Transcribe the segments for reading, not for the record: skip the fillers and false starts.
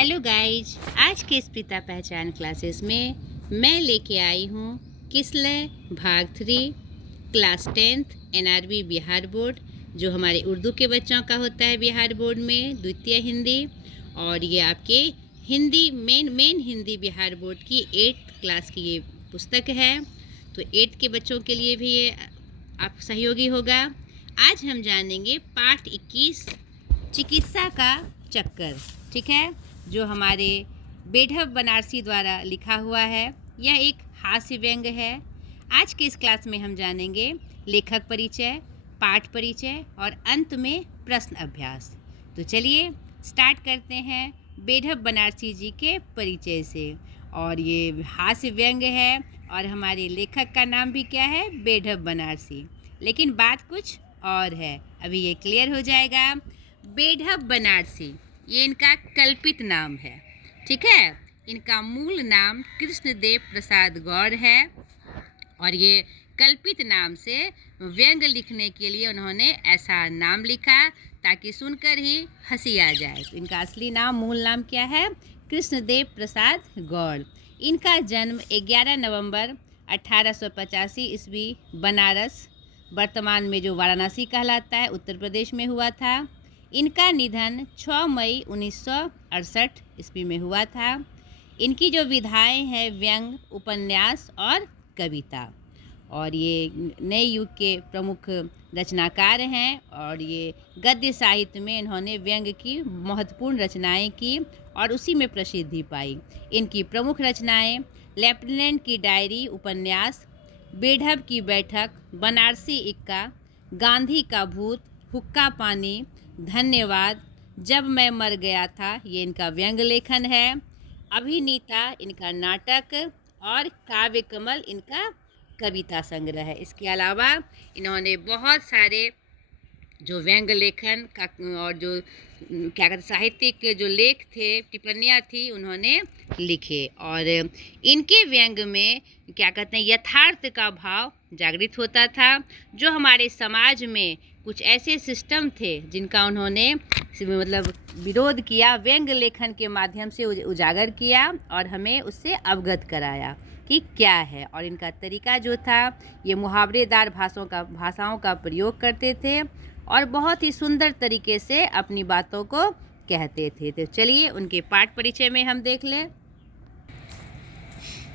Hello guys, आज के स्पिता पहचान क्लासेस में मैं लेके आई हूँ किसलय भाग 3 class 10th NRB Bihar board, जो हमारे उर्दू के बच्चों का होता है बिहार बोर्ड में द्वितीय हिंदी। और ये आपके हिंदी मेन हिंदी बिहार बोर्ड की 8th क्लास की ये पुस्तक है, तो 8th के बच्चों के लिए भी ये आप सहयोगी होगा। आज हम जानेंगे पाठ 21 चिकित्सा का चक्कर, ठीक है, जो हमारे बेढब बनारसी द्वारा लिखा हुआ है। यह एक हास्य व्यंग है। आज के इस क्लास में हम जानेंगे लेखक परिचय, पाठ परिचय और अंत में प्रश्न अभ्यास। तो चलिए स्टार्ट करते हैं बेढब बनारसी जी के परिचय से। और ये हास्य व्यंग है और हमारे लेखक का नाम भी क्या है, बेढब बनारसी। लेकिन बात कुछ और है, अभी ये क्लियर हो जाएगा। बेढब बनारसी ये इनका कल्पित नाम है, ठीक है। इनका मूल नाम कृष्णदेव प्रसाद गौड़ है और ये कल्पित नाम से व्यंग लिखने के लिए उन्होंने ऐसा नाम लिखा ताकि सुनकर ही हंसी आ जाए। तो इनका असली नाम, मूल नाम क्या है, कृष्णदेव प्रसाद गौड़। इनका जन्म 11 नवंबर 1885 ईस्वी बनारस, वर्तमान में जो वाराणसी कहलाता है, उत्तर प्रदेश में हुआ था। इनका निधन 6 मई 1968 ईस्वी में हुआ था। इनकी जो विधाएं हैं व्यंग, उपन्यास और कविता, और ये नए युग के प्रमुख रचनाकार हैं। और ये गद्य साहित्य में इन्होंने व्यंग की महत्वपूर्ण रचनाएं की और उसी में प्रसिद्धि पाई। इनकी प्रमुख रचनाएं लेफ्टिनेंट की डायरी उपन्यास, बेढब की बैठक, बनारसी इक्का, गांधी का भूत, हुक्का पानी, धन्यवाद, जब मैं मर गया था, ये इनका व्यंग लेखन है। अभिनीता इनका नाटक और काव्य कमल इनका कविता संग्रह है। इसके अलावा इन्होंने बहुत सारे जो व्यंग लेखन का और जो क्या कहते साहित्यिक जो लेख थे, टिप्पणियाँ थी, उन्होंने लिखे। और इनके व्यंग में क्या कहते हैं यथार्थ का भाव जागृत होता था। जो हमारे समाज में कुछ ऐसे सिस्टम थे जिनका उन्होंने मतलब विरोध किया, व्यंग लेखन के माध्यम से उजागर किया और हमें उससे अवगत कराया कि क्या है। और इनका तरीका जो था, ये मुहावरेदार भाषाओं का प्रयोग करते थे और बहुत ही सुंदर तरीके से अपनी बातों को कहते थे। तो चलिए उनके पाठ परिचय में हम देख लें।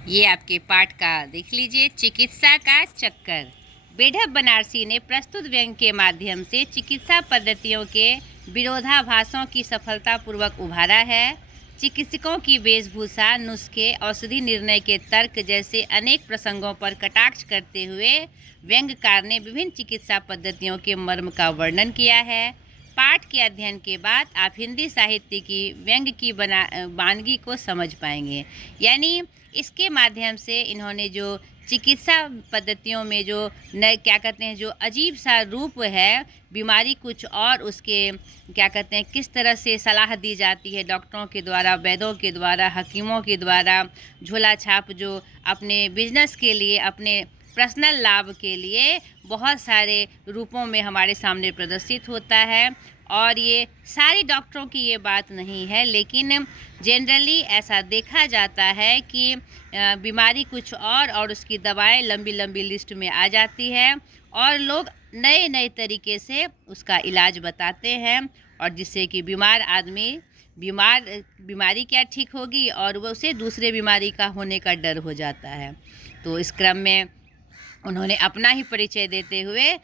ये आपके पाठ का देख लीजिए, चिकित्सा का चक्कर। बेढब बनारसी ने प्रस्तुत व्यंग के माध्यम से चिकित्सा पद्धतियों के विरोधाभासों की सफलतापूर्वक उभारा है। चिकित्सकों की वेशभूषा, नुस्खे, औषधि निर्णय के तर्क जैसे अनेक प्रसंगों पर कटाक्ष करते हुए व्यंगकार ने विभिन्न चिकित्सा पद्धतियों के मर्म का वर्णन किया है। पाठ के अध्ययन के बाद आप हिंदी साहित्य की व्यंग की वानगी को समझ पाएंगे। यानी इसके माध्यम से इन्होंने जो चिकित्सा पद्धतियों में जो क्या कहते हैं जो अजीब सा रूप है, बीमारी कुछ और उसके क्या कहते हैं किस तरह से सलाह दी जाती है डॉक्टरों के द्वारा, वैद्यों के द्वारा, हकीमों के द्वारा, झोला छाप जो अपने बिजनेस के लिए, अपने पर्सनल लाभ के लिए बहुत सारे रूपों में हमारे सामने प्रदर्शित होता है। और ये सारे डॉक्टरों की ये बात नहीं है, लेकिन जनरली ऐसा देखा जाता है कि बीमारी कुछ और उसकी दवाएं लंबी लंबी लिस्ट में आ जाती है और लोग नए नए तरीके से उसका इलाज बताते हैं, और जिससे कि बीमार आदमी बीमारी क्या ठीक होगी और वो उसे दूसरे बीमारी का होने का डर हो जाता है। तो इस क्रम में उन्होंने अपना ही परिचय देते हुए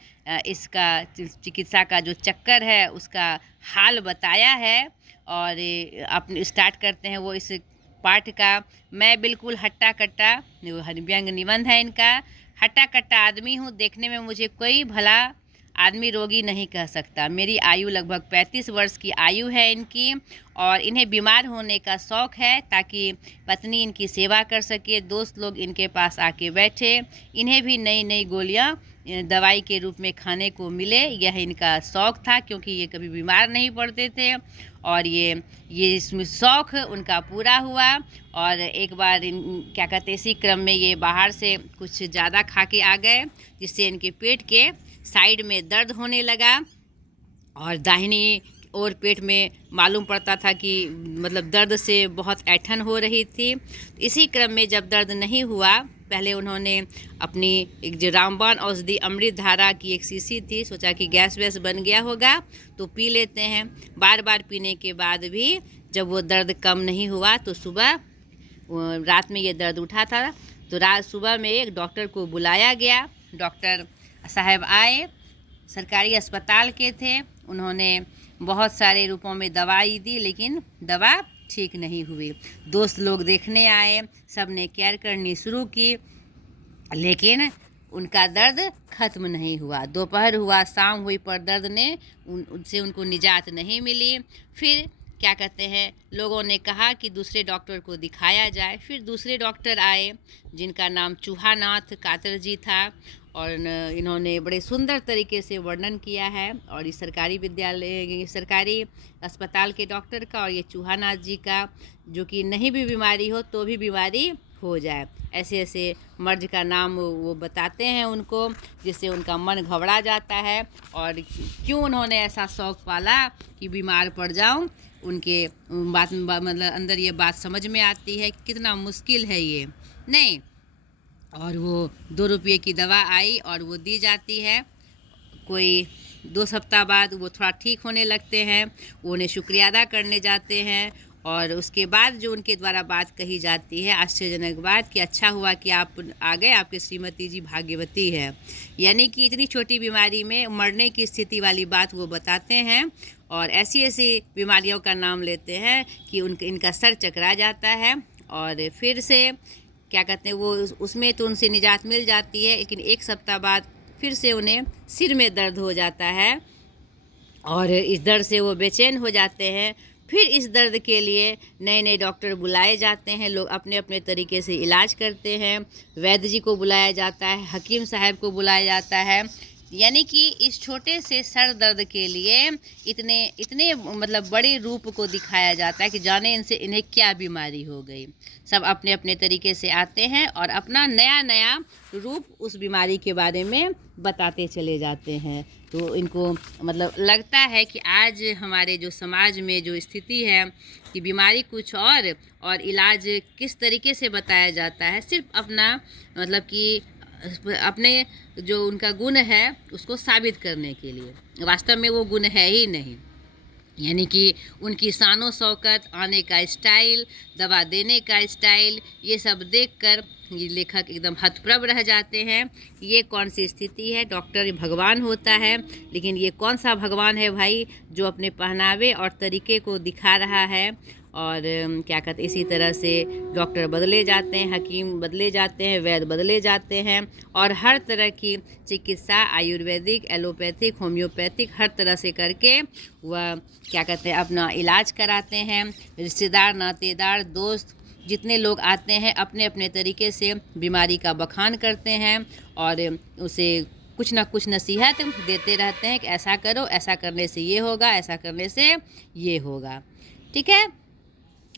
इसका चिकित्सा का जो चक्कर है उसका हाल बताया है। और अपने स्टार्ट करते हैं वो इस पाठ का। मैं बिल्कुल हट्टा कट्टा, व्यंग निबंध है इनका। हट्टा कट्टा आदमी हूँ, देखने में मुझे कोई भला आदमी रोगी नहीं कह सकता। मेरी आयु लगभग 35 वर्ष की आयु है इनकी, और इन्हें बीमार होने का शौक़ है ताकि पत्नी इनकी सेवा कर सके, दोस्त लोग इनके पास आके बैठे, इन्हें भी नई नई गोलियां दवाई के रूप में खाने को मिले। यह इनका शौक़ था, क्योंकि ये कभी बीमार नहीं पड़ते थे और ये इसमें शौक़ उनका पूरा हुआ। और एक बार क्या कहते हैं इसी क्रम में ये बाहर से कुछ ज़्यादा खा के आ गए, जिससे इनके पेट के साइड में दर्द होने लगा और दाहिनी और पेट में मालूम पड़ता था कि मतलब दर्द से बहुत ऐंठन हो रही थी। इसी क्रम में जब दर्द नहीं हुआ, पहले उन्होंने अपनी एक जो रामबाण औषधि अमृत धारा की एक शीशी थी, सोचा कि गैस वैस बन गया होगा तो पी लेते हैं। बार बार पीने के बाद भी जब वो दर्द कम नहीं हुआ तो सुबह रात में ये दर्द उठा था, तो रात सुबह में एक डॉक्टर को बुलाया गया। डॉक्टर साहब आए, सरकारी अस्पताल के थे। उन्होंने बहुत सारे रूपों में दवाई दी, लेकिन दवा ठीक नहीं हुई। दोस्त लोग देखने आए, सब ने केयर करनी शुरू की, लेकिन उनका दर्द ख़त्म नहीं हुआ। दोपहर हुआ, शाम हुई, पर दर्द ने उनसे उनको निजात नहीं मिली। फिर क्या कहते हैं, लोगों ने कहा कि दूसरे डॉक्टर को दिखाया जाए। फिर दूसरे डॉक्टर आए जिनका नाम चूहानाथ कातर जी था, और इन्होंने बड़े सुंदर तरीके से वर्णन किया है। और इस सरकारी विद्यालय, सरकारी अस्पताल के डॉक्टर का और ये चूहानाथ जी का, जो कि नहीं भी बीमारी हो तो भी बीमारी हो जाए, ऐसे ऐसे मर्ज का नाम वो बताते हैं उनको, जिससे उनका मन घबरा जाता है। और क्यों उन्होंने ऐसा शौक़ पाला कि बीमार पड़ जाऊं, उनके बात मतलब अंदर ये बात समझ में आती है कि कितना मुश्किल है ये, नहीं। और वो 2 रुपये की दवा आई और वो दी जाती है। कोई 2 सप्ताह बाद वो थोड़ा ठीक होने लगते हैं, वो उन्हें शुक्रिया अदा करने जाते हैं। और उसके बाद जो उनके द्वारा बात कही जाती है, आश्चर्यजनक बात, कि अच्छा हुआ कि आप आ गए, आपके श्रीमती जी भाग्यवती है। यानी कि इतनी छोटी बीमारी में मरने की स्थिति वाली बात वो बताते हैं, और ऐसी ऐसी बीमारियों का नाम लेते हैं कि इनका सर चकरा जाता है। और फिर से क्या कहते हैं, वो उसमें तो उनसे निजात मिल जाती है, लेकिन 1 सप्ताह बाद फिर से उन्हें सिर में दर्द हो जाता है, और इस दर्द से वो बेचैन हो जाते हैं। फिर इस दर्द के लिए नए नए डॉक्टर बुलाए जाते हैं, लोग अपने अपने तरीके से इलाज करते हैं। वैद्य जी को बुलाया जाता है, हकीम साहब को बुलाया जाता है। यानी कि इस छोटे से सर दर्द के लिए इतने मतलब बड़े रूप को दिखाया जाता है कि जाने इन्हें क्या बीमारी हो गई। सब अपने अपने तरीके से आते हैं और अपना नया नया रूप उस बीमारी के बारे में बताते चले जाते हैं। तो इनको मतलब लगता है कि आज हमारे जो समाज में जो स्थिति है कि बीमारी कुछ और इलाज किस तरीके से बताया जाता है, सिर्फ अपना मतलब कि अपने जो उनका गुण है उसको साबित करने के लिए। वास्तव में वो गुण है ही नहीं। यानी कि उनकी शानो शौकत, आने का स्टाइल, दवा देने का स्टाइल, ये सब देखकर ये लेखक एकदम हतप्रभ रह जाते हैं। ये कौन सी स्थिति है, डॉक्टर भगवान होता है, लेकिन ये कौन सा भगवान है भाई जो अपने पहनावे और तरीके को दिखा रहा है। और क्या कहते, इसी तरह से डॉक्टर बदले जाते हैं, हकीम बदले जाते हैं, वैद्य बदले जाते हैं, और हर तरह की चिकित्सा, आयुर्वेदिक, एलोपैथिक, होम्योपैथिक, हर तरह से करके वह क्या कहते हैं अपना इलाज कराते हैं। रिश्तेदार, नातेदार, दोस्त जितने लोग आते हैं अपने अपने तरीके से बीमारी का बखान करते हैं, और उसे कुछ ना कुछ नसीहत देते रहते हैं कि ऐसा करो, ऐसा करने से ये होगा, ऐसा करने से ये होगा। ठीक है।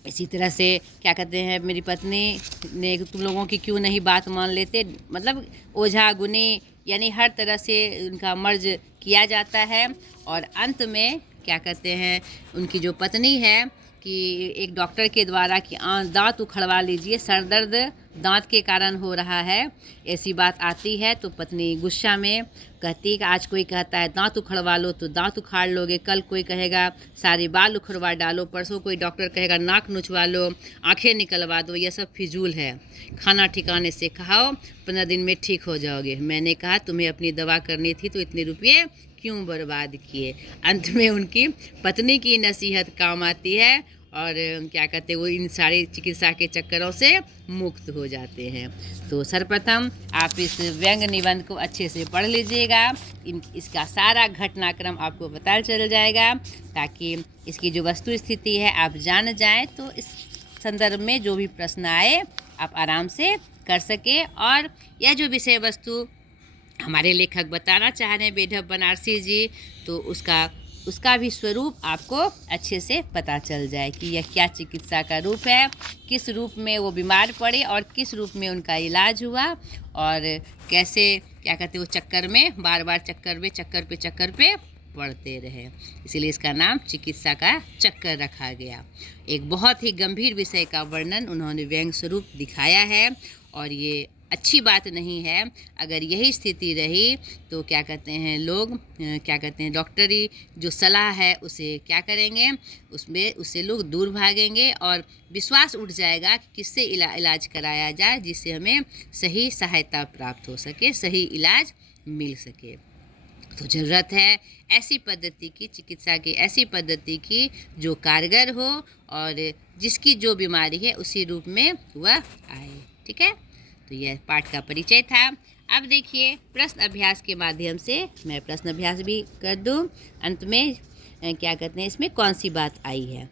इसी तरह से क्या कहते हैं, मेरी पत्नी ने तुम लोगों की क्यों नहीं बात मान लेते, मतलब ओझा गुनी यानी हर तरह से उनका मर्ज किया जाता है। और अंत में क्या कहते हैं, उनकी जो पत्नी है कि एक डॉक्टर के द्वारा कि दांत उखड़वा लीजिए, सर दर्द दांत के कारण हो रहा है, ऐसी बात आती है। तो पत्नी गुस्सा में कहती है कि आज कोई कहता है दांत उखड़वा लो तो दांत उखाड़ लोगे, कल कोई कहेगा सारे बाल उखड़वा डालो, परसों कोई डॉक्टर कहेगा नाक नुचवा लो, आंखें निकलवा दो। यह सब फिजूल है। खाना ठिकाने से खाओ, 15 दिन में ठीक हो जाओगे। मैंने कहा तुम्हें अपनी दवा करनी थी तो इतने रुपये क्यों बर्बाद किए। अंत में उनकी पत्नी की नसीहत काम आती है, और क्या कहते हैं वो इन सारी चिकित्सा के चक्करों से मुक्त हो जाते हैं। तो सर्वप्रथम आप इस व्यंग निबंध को अच्छे से पढ़ लीजिएगा, इसका सारा घटनाक्रम आपको पता चल जाएगा, ताकि इसकी जो वस्तु स्थिति है आप जान जाएं, तो इस संदर्भ में जो भी प्रश्न आए आप आराम से कर सकें। और यह जो विषय वस्तु हमारे लेखक बताना चाह रहे हैं बेढप बनारसी जी, तो उसका भी स्वरूप आपको अच्छे से पता चल जाए कि यह क्या चिकित्सा का रूप है, किस रूप में वो बीमार पड़े और किस रूप में उनका इलाज हुआ, और कैसे क्या कहते हैं वो चक्कर में बार बार चक्कर पे पढ़ते रहे, इसीलिए इसका नाम चिकित्सा का चक्कर रखा गया। एक बहुत ही गंभीर विषय का वर्णन उन्होंने व्यंग स्वरूप दिखाया है और ये अच्छी बात नहीं है। अगर यही स्थिति रही तो क्या कहते हैं लोग, क्या कहते हैं, डॉक्टरी जो सलाह है उसे क्या करेंगे, उससे लोग दूर भागेंगे और विश्वास उठ जाएगा कि किससे इलाज कराया जाए जिससे हमें सही सहायता प्राप्त हो सके, सही इलाज मिल सके। तो ज़रूरत है ऐसी पद्धति की, चिकित्सा की ऐसी पद्धति की जो कारगर हो और जिसकी जो बीमारी है उसी रूप में वह आए। ठीक है, तो यह पाठ का परिचय था। अब देखिए प्रश्न अभ्यास के माध्यम से मैं प्रश्न अभ्यास भी कर दूं। अंत में क्या कहते हैं इसमें कौन सी बात आई है।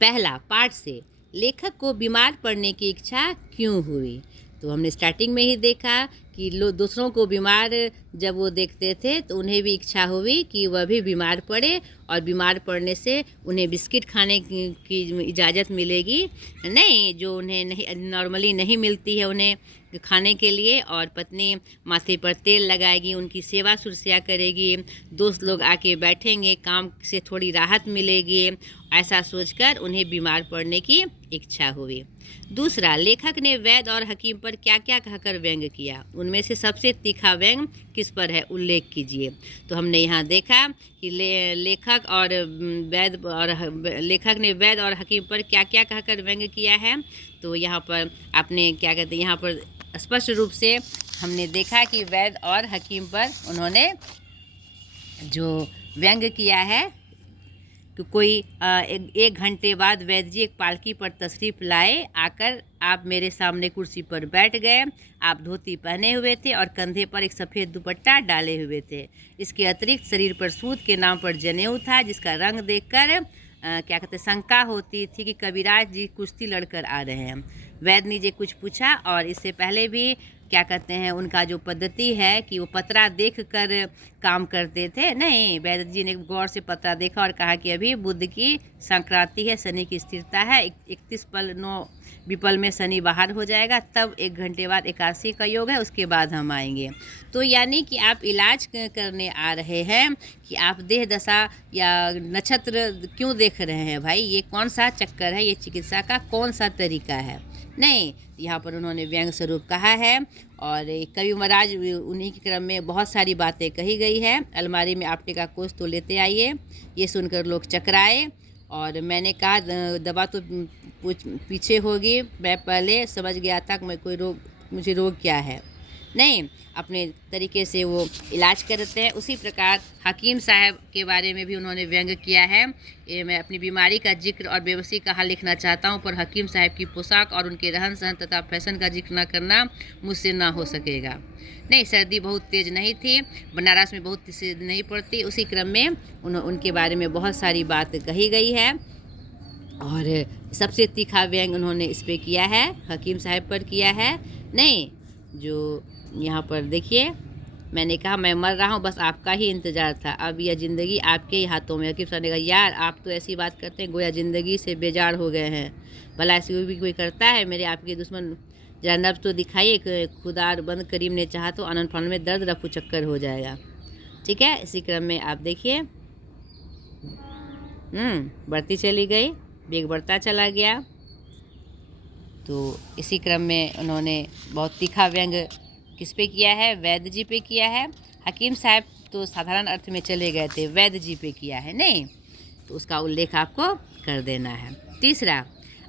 पहला, पाठ से लेखक को बीमार पड़ने की इच्छा क्यों हुई। तो हमने स्टार्टिंग में ही देखा कि दूसरों को बीमार जब वो देखते थे तो उन्हें भी इच्छा हुई कि वह भी बीमार पड़े और बीमार पड़ने से उन्हें बिस्किट खाने की इजाज़त मिलेगी, नहीं जो उन्हें नहीं नॉर्मली नहीं मिलती है उन्हें खाने के लिए, और पत्नी माथे पर तेल लगाएगी, उनकी सेवा शुश्रूषा करेगी, दोस्त लोग आके बैठेंगे, काम से थोड़ी राहत मिलेगी, ऐसा सोचकर उन्हें बीमार पड़ने की इच्छा हुई। दूसरा, लेखक ने वैद्य और हकीम पर क्या क्या कहकर व्यंग किया, उनमें से सबसे तीखा व्यंग किस पर है, उल्लेख कीजिए। तो हमने यहाँ देखा कि लेखक ने वैद्य और हकीम पर क्या क्या कहकर व्यंग किया है। तो यहाँ पर आपने क्या कहते हैं, यहाँ पर स्पष्ट रूप से हमने देखा कि वैद्य और हकीम पर उन्होंने जो व्यंग किया है कि कोई एक घंटे बाद वैद्य जी एक पालकी पर तशरीफ़ लाए, आकर आप मेरे सामने कुर्सी पर बैठ गए। आप धोती पहने हुए थे और कंधे पर एक सफ़ेद दुपट्टा डाले हुए थे। इसके अतिरिक्त शरीर पर सूत के नाम पर जनेऊ था, जिसका रंग देखकर क्या कहते शंका होती थी कि कविराज जी कुश्ती लड़कर आ रहे हैं। वैद्य ने जी कुछ पूछा और इससे पहले भी क्या कहते हैं उनका जो पद्धति है कि वो पतरा देख कर काम करते थे, नहीं, वैद्य जी ने गौर से पतरा देखा और कहा कि अभी बुध की संक्रांति है, शनि की स्थिरता है, 31 पल 9 विपल में शनि बाहर हो जाएगा, तब 1 घंटे बाद एकादशी का योग है, उसके बाद हम आएंगे। तो यानी कि आप इलाज करने आ रहे हैं कि आप देह दशा या नक्षत्र क्यों देख रहे हैं भाई, ये कौन सा चक्कर है, ये चिकित्सा का कौन सा तरीका है, नहीं। यहाँ पर उन्होंने व्यंग स्वरूप कहा है और कवि महाराज उन्हीं के क्रम में बहुत सारी बातें कही गई है। अलमारी में आपटे का कोष तो लेते आइए, ये सुनकर लोग चकराए और मैंने कहा दवा तो पीछे होगी, मैं पहले समझ गया था कि मुझे रोग क्या है, नहीं, अपने तरीके से वो इलाज करते हैं। उसी प्रकार हकीम साहब के बारे में भी उन्होंने व्यंग किया है। ये मैं अपनी बीमारी का जिक्र और बेबसी का हाल लिखना चाहता हूँ, पर हकीम साहब की पोशाक और उनके रहन सहन तथा फैशन का जिक्र न करना मुझसे ना हो सकेगा। नहीं, सर्दी बहुत तेज़ नहीं थी, बनारस में बहुत तेज नहीं पड़ती, उसी क्रम में उनके बारे में बहुत सारी बात कही गई है और सबसे तीखा व्यंग उन्होंने इस पर किया है, हकीम साहब पर किया है, नहीं, जो यहाँ पर देखिए मैंने कहा मैं मर रहा हूँ, बस आपका ही इंतज़ार था, अब यह ज़िंदगी आपके ही हाथों में। हकीम साहब ने कहा यार आप तो ऐसी बात करते हैं गोया ज़िंदगी से बेजार हो गए हैं, भला ऐसी भी कोई करता है, मेरे आपके दुश्मन जरा नब्ज तो दिखाइए, खुदा बंद करीम ने चाहा तो आनंद फानंद में दर्द रफू चक्कर हो जाएगा। ठीक है, इसी क्रम में आप देखिए बढ़ती चली गई, बेग बढ़ता चला गया। तो इसी क्रम में उन्होंने बहुत तीखा व्यंग किस पे किया है, वैद्य जी पे किया है। हकीम साहब तो साधारण अर्थ में चले गए थे, वैद्य जी पे किया है, नहीं, तो उसका उल्लेख आपको कर देना है। तीसरा,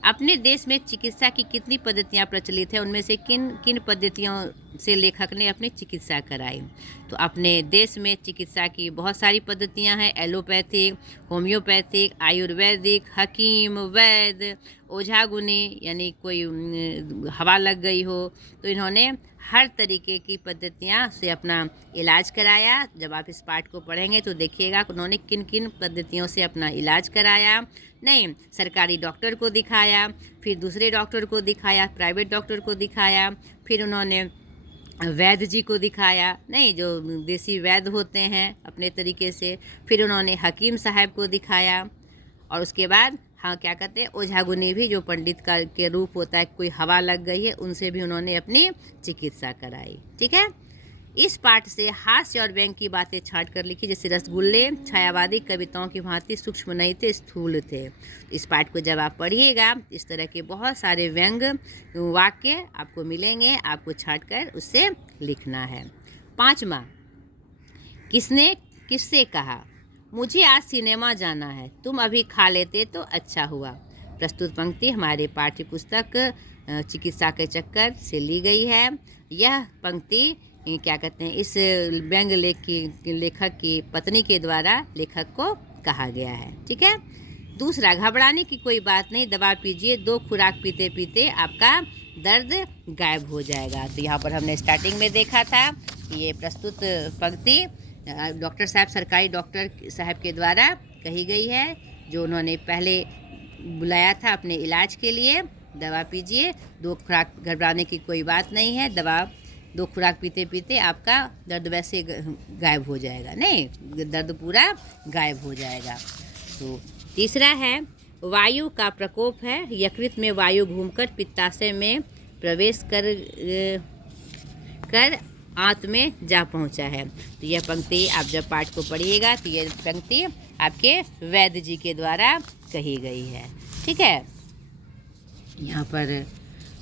अपने देश में चिकित्सा की कितनी पद्धतियाँ प्रचलित हैं, उनमें से किन किन पद्धतियों से लेखक ने अपनी चिकित्सा कराई। तो अपने देश में चिकित्सा की बहुत सारी पद्धतियाँ हैं, एलोपैथिक, होम्योपैथिक, आयुर्वेदिक, हकीम, वैद्य, ओझा गुनी, यानी कोई हवा लग गई हो तो इन्होंने हर तरीके की पद्धतियाँ से अपना इलाज कराया। जब आप इस पाठ को पढ़ेंगे तो देखिएगा कि उन्होंने किन किन पद्धतियों से अपना इलाज कराया। नहीं, सरकारी डॉक्टर को दिखाया, फिर दूसरे डॉक्टर को दिखाया, प्राइवेट डॉक्टर को दिखाया, फिर उन्होंने वैद्य जी को दिखाया, नहीं, जो देसी वैद्य होते हैं अपने तरीके से, फिर उन्होंने हकीम साहब को दिखाया और उसके बाद हाँ क्या कहते हैं ओझागुनी भी, जो पंडित का के रूप होता है, कोई हवा लग गई है, उनसे भी उन्होंने अपनी चिकित्सा कराई। ठीक है, इस पाठ से हास्य और व्यंग की बातें छांट कर लिखी, जैसे रसगुल्ले छायावादी कविताओं की भांति सूक्ष्म नहीं थे, स्थूल थे। इस पाठ को जब आप पढ़िएगा इस तरह के बहुत सारे व्यंग वाक्य आपको मिलेंगे, आपको छांट कर उससे लिखना है। 5वां, किसने किससे कहा? मुझे आज सिनेमा जाना है, तुम अभी खा लेते तो अच्छा हुआ। प्रस्तुत पंक्ति हमारे पाठ्य पुस्तक चिकित्सा के चक्कर से ली गई है। यह पंक्ति क्या कहते हैं, इस व्यंग लेखक की पत्नी के द्वारा लेखक को कहा गया है। ठीक है। दूसरा, घबराने की कोई बात नहीं, दवा पीजिए, 2 खुराक पीते पीते आपका दर्द गायब हो जाएगा। तो यहाँ पर हमने स्टार्टिंग में देखा था कि ये प्रस्तुत पंक्ति डॉक्टर साहब, सरकारी डॉक्टर साहब के द्वारा कही गई है, जो उन्होंने पहले बुलाया था अपने इलाज के लिए। दवा पीजिए, 2 खुराक, घबराने की कोई बात नहीं है, दवा 2 खुराक पीते पीते आपका दर्द वैसे गायब हो जाएगा, नहीं, दर्द पूरा गायब हो जाएगा। तो तीसरा है, वायु का प्रकोप है, यकृत में वायु घूमकर पित्ताशय में प्रवेश कर आंत में जा पहुंचा है। तो यह पंक्ति आप जब पाठ को पढ़िएगा तो यह पंक्ति आपके वैद्य जी के द्वारा कही गई है। ठीक है। यहाँ पर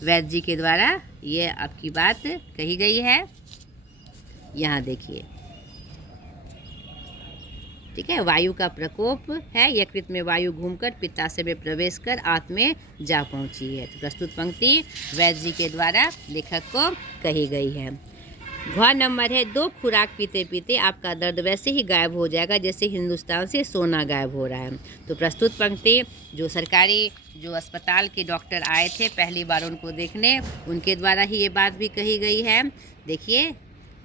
वैद्य जी के द्वारा ये आपकी बात कही गई है, यहाँ देखिए। ठीक है। वायु का प्रकोप है, यकृत में वायु घूमकर पित्ताशय में प्रवेश कर आंत में जा पहुंची है। तो प्रस्तुत पंक्ति वैद्य जी के द्वारा लेखक को कही गई है। घ नंबर है, 2 खुराक पीते पीते आपका दर्द वैसे ही गायब हो जाएगा जैसे हिंदुस्तान से सोना गायब हो रहा है। तो प्रस्तुत पंक्ति जो सरकारी जो अस्पताल के डॉक्टर आए थे पहली बार उनको देखने, उनके द्वारा ही ये बात भी कही गई है। देखिए,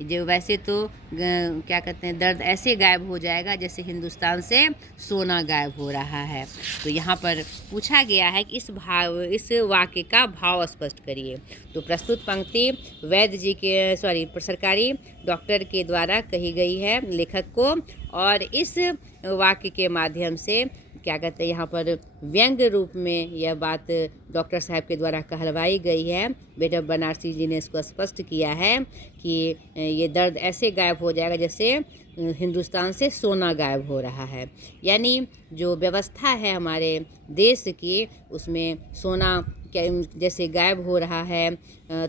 जो वैसे तो क्या कहते हैं, दर्द ऐसे गायब हो जाएगा जैसे हिंदुस्तान से सोना गायब हो रहा है। तो यहाँ पर पूछा गया है कि इस वाक्य का भाव स्पष्ट करिए। तो प्रस्तुत पंक्ति वैद्य जी के सरकारी डॉक्टर के द्वारा कही गई है लेखक को, और इस वाक्य के माध्यम से क्या कहते हैं, यहाँ पर व्यंग रूप में यह बात डॉक्टर साहब के द्वारा कहलवाई गई है। बेटा बनारसी जी ने इसको स्पष्ट किया है कि ये दर्द ऐसे गायब हो जाएगा जैसे हिंदुस्तान से सोना गायब हो रहा है। यानी जो व्यवस्था है हमारे देश की, उसमें सोना क्या जैसे गायब हो रहा है।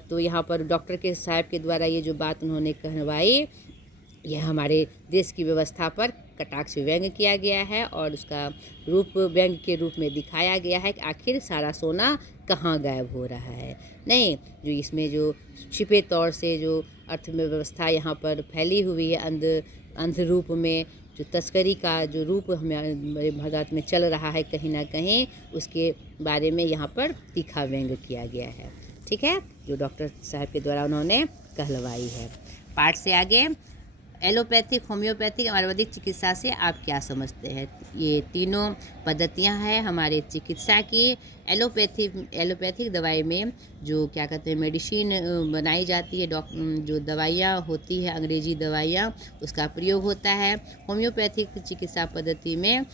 तो यहाँ पर डॉक्टर के साहब के द्वारा ये जो बात उन्होंने कहलवाई, यह हमारे देश की व्यवस्था पर कटाक्ष व्यंग किया गया है और उसका रूप व्यंग के रूप में दिखाया गया है कि आखिर सारा सोना कहाँ गायब हो रहा है। नहीं, जो इसमें जो छिपे तौर से जो अर्थव्यवस्था यहाँ पर फैली हुई है अंध रूप में, जो तस्करी का जो रूप हमारे भारत में चल रहा है कहीं ना कहीं, उसके बारे में यहाँ पर तीखा व्यंग किया गया है। ठीक है, जो डॉक्टर साहब के द्वारा उन्होंने कहलवाई है। पाठ से आगे, एलोपैथिक, होम्योपैथिक, आयुर्वेदिक चिकित्सा से आप क्या समझते हैं? ये तीनों पद्धतियां हैं हमारे चिकित्सा की। एलोपैथिक दवाई में जो क्या कहते हैं मेडिसिन बनाई जाती है, जो दवाइयाँ होती है अंग्रेजी दवाइयाँ, उसका प्रयोग होता है। होम्योपैथिक चिकित्सा पद्धति में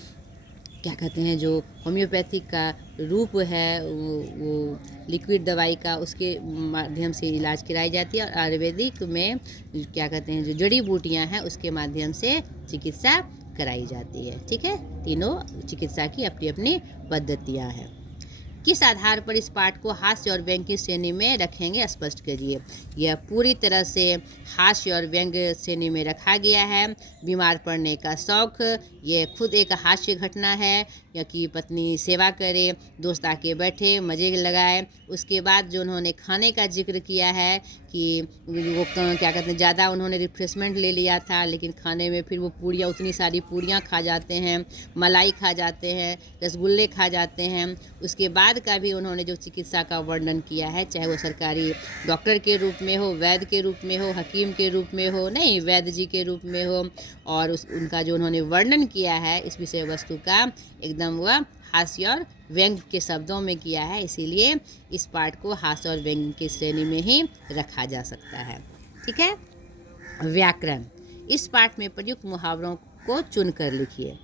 क्या कहते हैं, जो होम्योपैथिक का रूप है वो लिक्विड दवाई का, उसके माध्यम से इलाज कराई जाती है, और आयुर्वेदिक में क्या कहते हैं जो जड़ी बूटियां हैं उसके माध्यम से चिकित्सा कराई जाती है। ठीक है, तीनों चिकित्सा की अपनी अपनी पद्धतियां हैं। किस आधार पर इस पाठ को हास्य और व्यंग की श्रेणी में रखेंगे, स्पष्ट करिए। यह पूरी तरह से हास्य और व्यंग श्रेणी में रखा गया है। बीमार पड़ने का शौक, ये खुद एक हास्य घटना है, या कि पत्नी सेवा करे, दोस्त आके बैठे मज़े लगाए। उसके बाद जो उन्होंने खाने का जिक्र किया है कि वो क्या कहते हैं ज़्यादा उन्होंने रिफ्रेशमेंट ले लिया था, लेकिन खाने में फिर वो पूड़ियाँ, उतनी सारी पूड़ियाँ खा जाते हैं, मलाई खा जाते हैं, रसगुल्ले खा जाते हैं। उसके बाद का भी उन्होंने जो चिकित्सा का वर्णन किया है, चाहे वो सरकारी डॉक्टर के रूप में हो, वैद्य के रूप में हो, हकीम के रूप में हो, नहीं वैद्य जी के रूप में हो, और उनका जो उन्होंने वर्णन किया है इस विषय वस्तु का, एकदम वह हास्य और व्यंग के शब्दों में किया है। इसीलिए इस पाठ को हास्य और व्यंग की श्रेणी में ही रखा जा सकता है। ठीक है। व्याकरण, इस पाठ में प्रयुक्त मुहावरों को चुनकर लिखिए।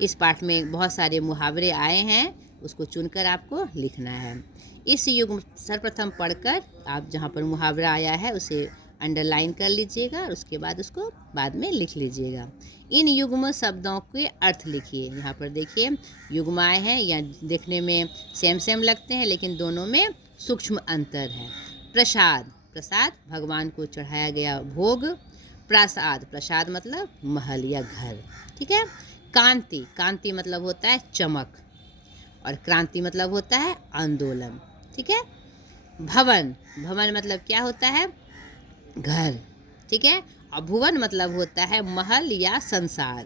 इस पाठ में बहुत सारे मुहावरे आए हैं, उसको चुनकर आपको लिखना है। इस युग सर्वप्रथम पढ़कर आप जहाँ पर मुहावरा आया है उसे अंडरलाइन कर लीजिएगा और उसके बाद उसको बाद में लिख लीजिएगा। इन युग्म शब्दों के अर्थ लिखिए। यहाँ पर देखिए युग्माएँ हैं, या देखने में सेम सेम लगते हैं लेकिन दोनों में सूक्ष्म अंतर है। प्रसाद, प्रसाद भगवान को चढ़ाया गया भोग। प्रासाद, प्रसाद मतलब महल या घर, ठीक है। कांति, कांति मतलब होता है चमक, और क्रांति मतलब होता है आंदोलन, ठीक है। भवन, भवन मतलब क्या होता है? घर, ठीक है। और भुवन मतलब होता है महल या संसार।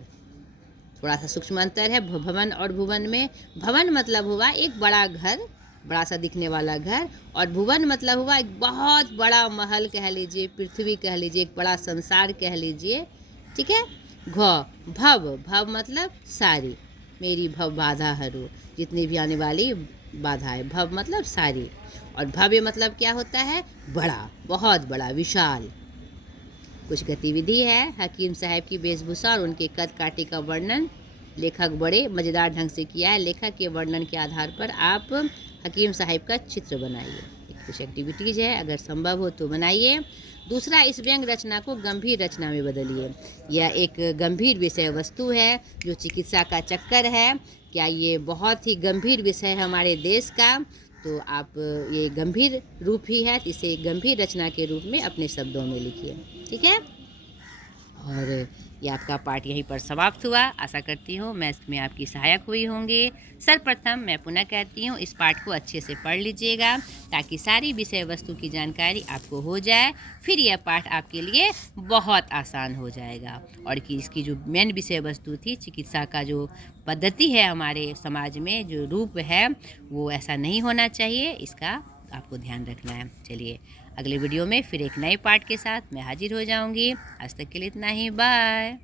थोड़ा सा सूक्ष्म अंतर है भवन और भुवन में। भवन मतलब हुआ एक बड़ा घर, बड़ा सा दिखने वाला घर, और भुवन मतलब हुआ एक बहुत बड़ा महल कह लीजिए, पृथ्वी कह लीजिए, एक बड़ा संसार कह लीजिए, ठीक है। भव, भव मतलब सारी, मेरी भव बाधा हरो, जितनी भी आने वाली बाधा है, भव मतलब सारी। और भव्य मतलब क्या होता है? बड़ा, बहुत बड़ा, विशाल। कुछ गतिविधि है। हकीम साहब की वेशभूषा और उनके कद काठी का वर्णन लेखक बड़े मज़ेदार ढंग से किया है। लेखक के वर्णन के आधार पर आप हकीम साहब का चित्र बनाइए। कुछ एक्टिविटीज़ है, अगर संभव हो तो बनाइए। दूसरा, इस व्यंग रचना को गंभीर रचना में बदलिए। यह एक गंभीर विषय वस्तु है जो चिकित्सा का चक्कर है। क्या ये बहुत ही गंभीर विषय है हमारे देश का, तो आप ये गंभीर रूप ही है, इसे गंभीर रचना के रूप में अपने शब्दों में लिखिए, ठीक है। और ये आपका पाठ यहीं पर समाप्त हुआ। आशा करती हूँ मैं इसमें आपकी सहायक हुई होंगी। सर्वप्रथम मैं पुनः कहती हूँ इस पाठ को अच्छे से पढ़ लीजिएगा ताकि सारी विषय वस्तु की जानकारी आपको हो जाए। फिर यह पाठ आपके लिए बहुत आसान हो जाएगा। और कि इसकी जो मेन विषय वस्तु थी, चिकित्सा का जो पद्धति है हमारे समाज में, जो रूप है, वो ऐसा नहीं होना चाहिए, इसका आपको ध्यान रखना है। चलिए अगले वीडियो में फिर एक नए पार्ट के साथ मैं हाजिर हो जाऊंगी। आज तक के लिए इतना ही, बाय।